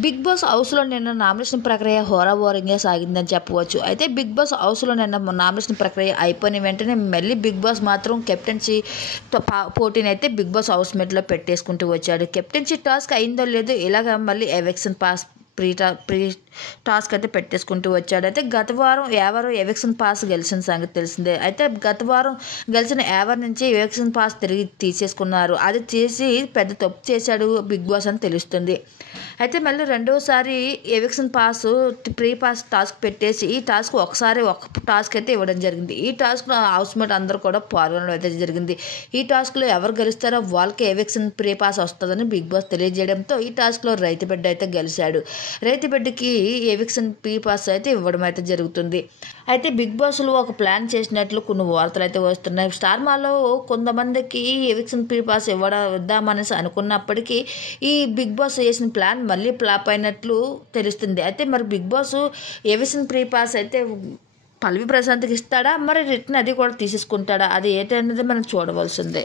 Big boss హౌస్లో నిన్న nomination ప్రక్రియ హోరాహోరీగా సాగిందని చెప్పవచ్చు. అయితే బిగ్ బాస్ హౌస్లో నిన్న నామినేషన్ ప్రక్రియ అయిపోయిన వెంటనే మళ్ళీ బిగ్ బాస్ మాత్రం కెప్టెన్సీ పోటీని అయితే బిగ్ బాస్ హౌస్ మేట్లో పెట్టేసుకుంటూ వచ్చాడు. కెప్టెన్సీ టాస్క్ అయిందో లేదో ఇలాగ మళ్ళీ ఎవిక్షన్ పాస్ ప్రీ టాస్క్ అయితే పెట్టేసుకుంటూ వచ్చాడు. అయితే గత వారం ఎవరు ఎవిక్షన్ పాస్ గెలిచిన సంగతి తెలిసిందే. అయితే గత వారం గెలిచిన ఎవరి నుంచి ఎవిక్షన్ పాస్ తిరిగి తీసేసుకున్నారు. అది చేసి పెద్ద తప్పు చేశాడు బిగ్ బాస్ అని తెలుస్తుంది. అయితే మళ్ళీ రెండోసారి eviction pass pre pass task పెట్టేసి ఈ టాస్క్ ఒక టాస్క్ అయితే ఇవ్వడం జరిగింది. ఈ టాస్క్లో హౌస్ మేట్ అందరూ కూడా పాల్గొనడం అయితే జరిగింది. ఈ టాస్క్లో ఎవరు గెలుస్తారో వాళ్ళకి ఎవిక్షన్ ప్రీ పాస్ వస్తుందని బిగ్ బాస్ తెలియజేయడంతో ఈ టాస్క్లో రైతు బిడ్డ అయితే గెలిచాడు. రైతు బిడ్డకి ఎవిక్షన్ ప్రీ పాస్ అయితే ఇవ్వడం అయితే జరుగుతుంది. అయితే బిగ్ బాస్లో ఒక ప్లాన్ చేసినట్లు కొన్ని వార్తలు అయితే వస్తున్నాయి. స్టార్ మాలో కొంతమందికి ఎవిక్షన్ ప్రీ పాస్ ఇద్దామనేసి అనుకున్నప్పటికీ ఈ బిగ్ బాస్ చేసిన ప్లాన్ మళ్ళీ ఫ్లాప్ అయినట్లు తెలుస్తుంది. అయితే మరి Bigg Boss eviction free pass అయితే పల్లవి ప్రశాంత్కి ఇస్తాడా, మరి రిటర్న్ అది కూడా తీసేసుకుంటాడా, అది ఏంటనేది మనం చూడవలసిందే.